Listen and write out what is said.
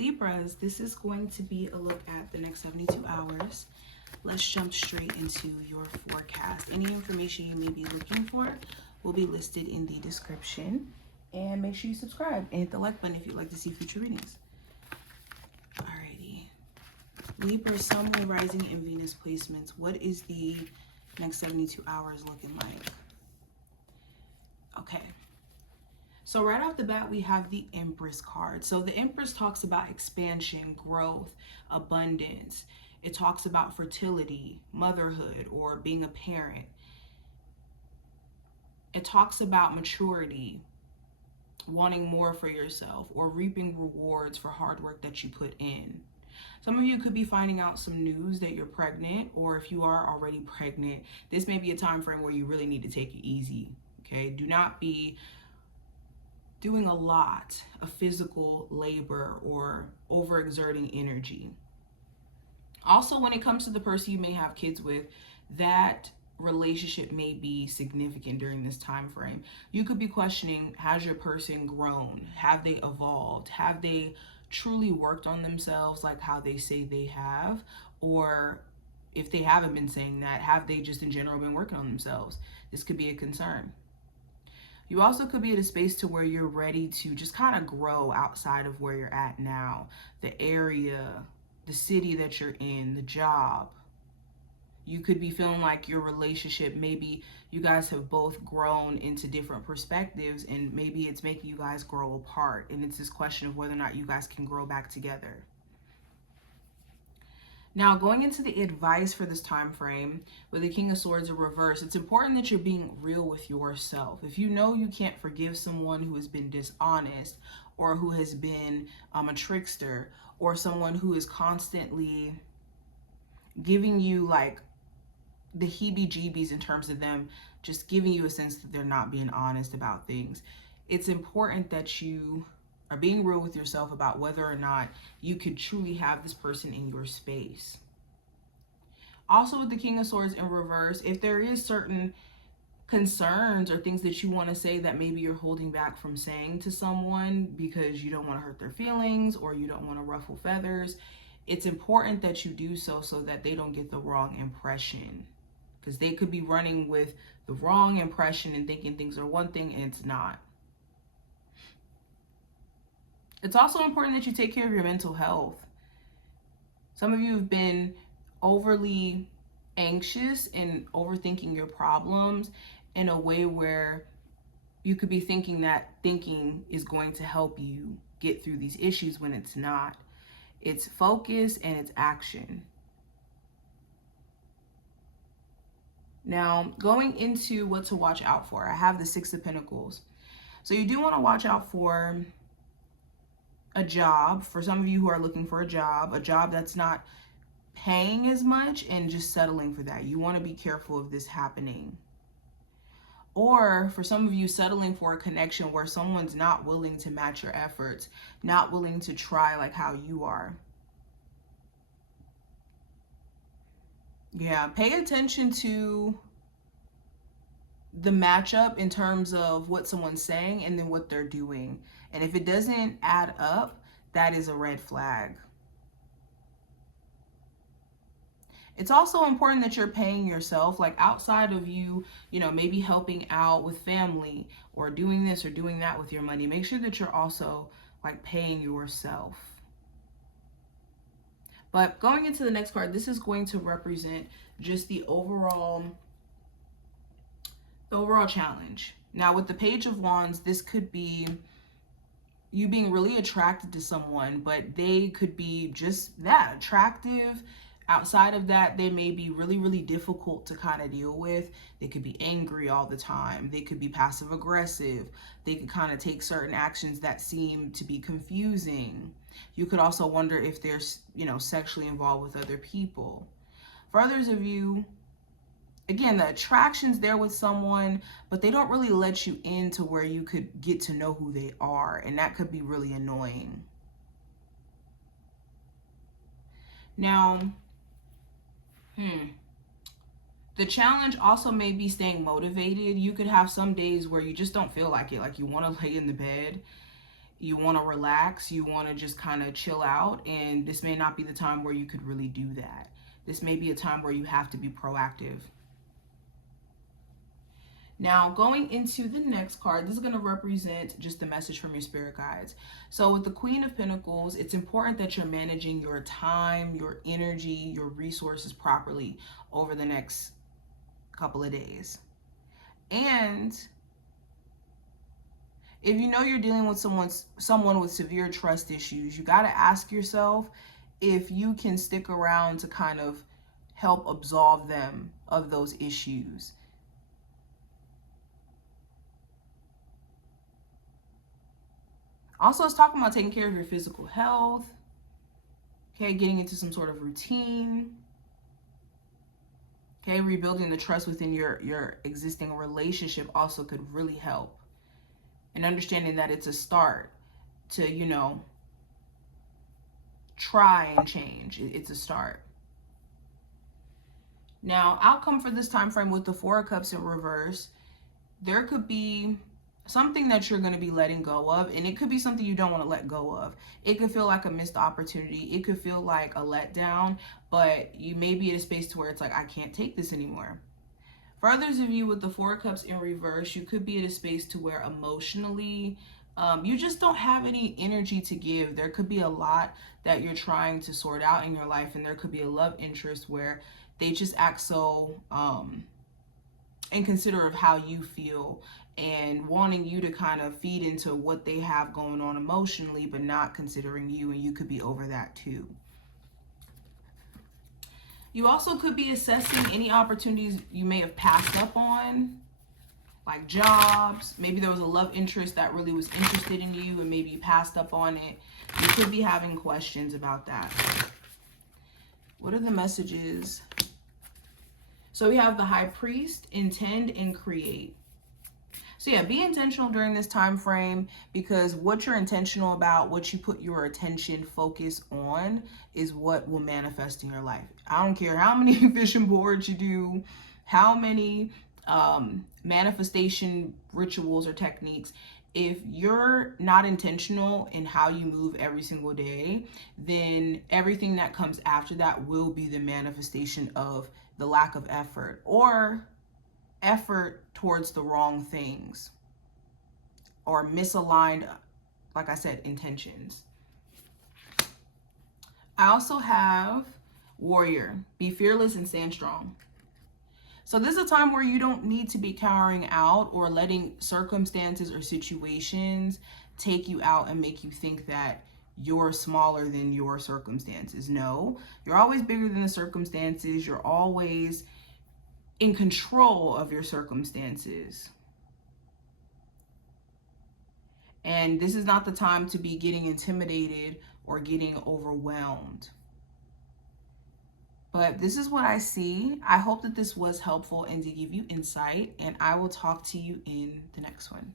Libras, this is going to be a look at the next 72 hours. Let's jump straight into your forecast. Any information you may be looking for will be listed in the description. And make sure you subscribe and hit the like button if you'd like to see future readings. Alrighty. Libra, Sun, Moon, Rising, and Venus placements. What is the next 72 hours looking like? Okay. So right off the bat, we have the Empress card. So the Empress talks about expansion, growth, abundance. It talks about fertility, motherhood, or being a parent. It talks about maturity, wanting more for yourself, or reaping rewards for hard work that you put in. Some of you could be finding out some news that you're pregnant, or if you are already pregnant, this may be a time frame where you really need to take it easy, okay? Do not be doing a lot of physical labor or overexerting energy. Also, when it comes to the person you may have kids with, that relationship may be significant during this time frame. You could be questioning, has your person grown? Have they evolved? Have they truly worked on themselves like how they say they have? Or if they haven't been saying that, have they just in general been working on themselves? This could be a concern. You also could be at a space to where you're ready to just kind of grow outside of where you're at now. The area, the city that you're in, the job. You could be feeling like your relationship, maybe you guys have both grown into different perspectives and maybe it's making you guys grow apart. And it's this question of whether or not you guys can grow back together. Now, going into the advice for this time frame with the King of Swords in reverse, it's important that you're being real with yourself. If you know you can't forgive someone who has been dishonest or who has been a trickster, or someone who is constantly giving you like the heebie-jeebies in terms of them just giving you a sense that they're not being honest about things, it's important that you are being real with yourself about whether or not you could truly have this person in your space. Also, with the King of Swords in reverse, if there is certain concerns or things that you want to say that maybe you're holding back from saying to someone because you don't want to hurt their feelings or you don't want to ruffle feathers, it's important that you do so that they don't get the wrong impression, because they could be running with the wrong impression and thinking things are one thing and it's not. It's also important that you take care of your mental health. Some of you have been overly anxious and overthinking your problems in a way where you could be thinking that thinking is going to help you get through these issues when it's not. It's focus and it's action. Now, going into what to watch out for, I have the Six of Pentacles. So you do want to watch out for a job. For some of you who are looking for a job that's not paying as much and just settling for that. You want to be careful of this happening. Or for some of you, settling for a connection where someone's not willing to match your efforts, not willing to try like how you are. Yeah, pay attention to the matchup in terms of what someone's saying and then what they're doing. And if it doesn't add up, that is a red flag. It's also important that you're paying yourself, like outside of you, maybe helping out with family or doing this or doing that with your money. Make sure that you're also like paying yourself. But going into the next card, this is going to represent just the overall challenge. Now, with the Page of Wands, this could be you being really attracted to someone, but they could be just that, attractive. Outside of that, they may be really, really difficult to kind of deal with. They could be angry all the time. They could be passive aggressive. They could kind of take certain actions that seem to be confusing. You could also wonder if they're, sexually involved with other people. For others of you, again, the attraction's there with someone, but they don't really let you into where you could get to know who they are, and that could be really annoying. Now, the challenge also may be staying motivated. You could have some days where you just don't feel like it, like you want to lay in the bed You want to relax, you want to just kind of chill out, and this may not be the time where you could really do that. This may be a time where you have to be proactive. Now, going into the next card, this is going to represent just the message from your spirit guides. So with the Queen of Pentacles, it's important that you're managing your time, your energy, your resources properly over the next couple of days. And if you know you're dealing with someone with severe trust issues, you got to ask yourself if you can stick around to kind of help absolve them of those issues. Also, it's talking about taking care of your physical health, okay, getting into some sort of routine, okay, rebuilding the trust within your existing relationship also could really help. And understanding that it's a start to, you know, try and change. It's a start. Now, outcome for this time frame with the Four of Cups in reverse, there could be something that you're going to be letting go of, and it could be something you don't want to let go of. It could feel like a missed opportunity. It could feel like a letdown, but you may be at a space to where it's like, I can't take this anymore. For others of you with the Four of Cups in reverse, you could be at a space to where emotionally, you just don't have any energy to give. There could be a lot that you're trying to sort out in your life, and there could be a love interest where they just act so inconsiderate of how you feel and wanting you to kind of feed into what they have going on emotionally, but not considering you, and you could be over that too. You also could be assessing any opportunities you may have passed up on, like jobs. Maybe there was a love interest that really was interested in you and maybe you passed up on it. You could be having questions about that. What are the messages? So we have the High Priest, intend and create. So yeah, be intentional during this time frame, because what you're intentional about, what you put your attention focus on, is what will manifest in your life. I don't care how many vision boards you do, how many manifestation rituals or techniques. If you're not intentional in how you move every single day, then everything that comes after that will be the manifestation of the lack of effort, or effort towards the wrong things, or misaligned, like I said, intentions. I also have Warrior, be fearless and stand strong. So this is a time where you don't need to be cowering out or letting circumstances or situations take you out and make you think that you're smaller than your circumstances. No, you're always bigger than the circumstances. You're always in control of your circumstances. And this is not the time to be getting intimidated or getting overwhelmed. But this is what I see. I hope that this was helpful and to give you insight, and I will talk to you in the next one.